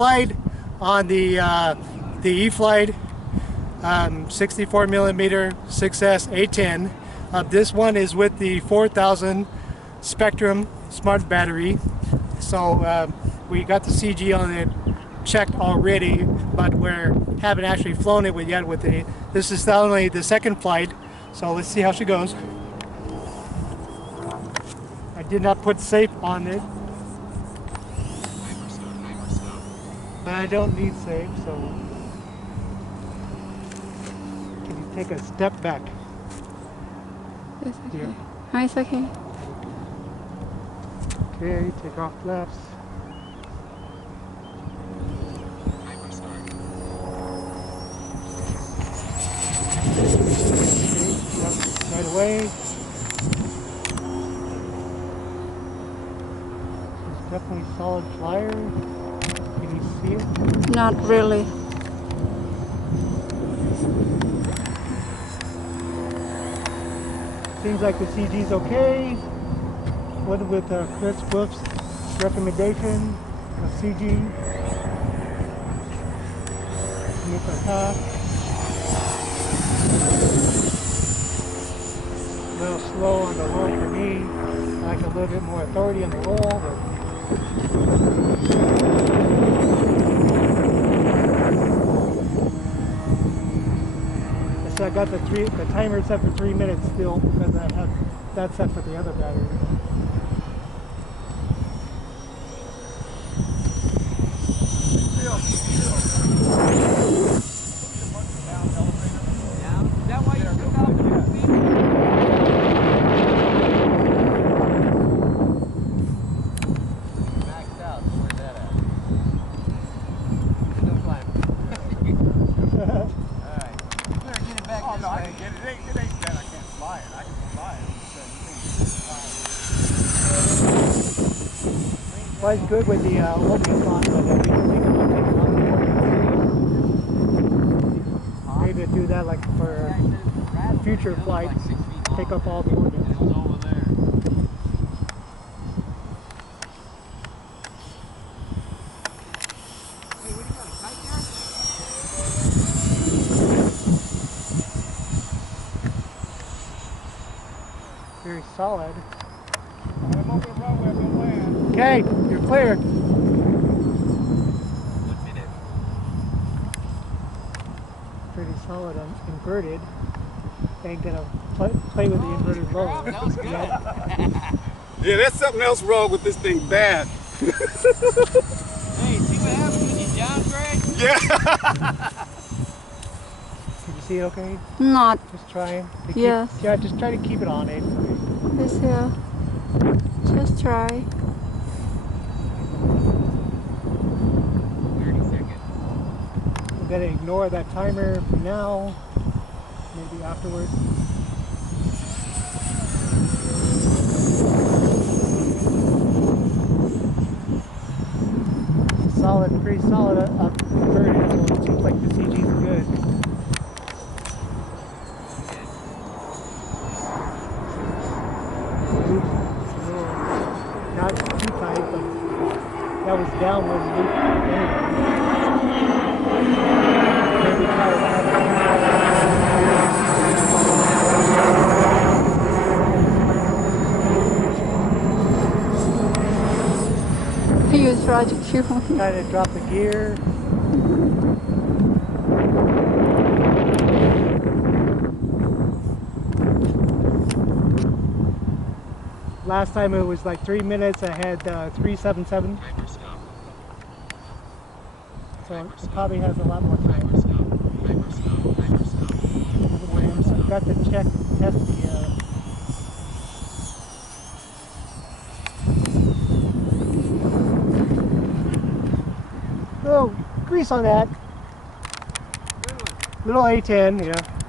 Eflite on the Eflite 64mm 6S A10. This one is with the 4000 Spektum smart battery. So we got the CG on it checked already, but we haven't actually flown it yet with it. This is only the second flight, so let's see how she goes. I did not put safe on it, but I don't need safe, so can you take a step back? It's okay. Here. Oh, it's okay. Okay, take off flaps. Okay, yep, right away. She's definitely a solid flyer. Can you see it? Not really. Seems like the CG's okay. Went with Chris Wolf's recommendation of CG. Make our path. A little slow on the roll for me. I like a little bit more authority on the roll. So I got the timer set for 3 minutes still because I have that set for the other battery. Well, it's good with the opening slot, so that we can take it on. Maybe do that like for future flights, take up all the organs. Very solid. Okay, you're clear. Pretty solid on inverted. Ain't gonna play with the inverted roll. That was good. Yeah, there's something else wrong with this thing bad. Hey, see what happens when you downgrade? Yeah. Can you see it okay? Not. Just trying. Yes. Yeah, just try to keep it on it. It's here. Just try. 30 seconds. We're gonna ignore that timer for now. Maybe afterwards. Solid, pretty solid up inverted, so it seems like the CG's good. Not too tight, but that was downward loop anyway. Maybe try You try to keep on. kind of drop the gear. Last time it was like 3 minutes. I had 377. So it probably has a lot more time. I've got to test the oh, grease on that. Little A10, yeah.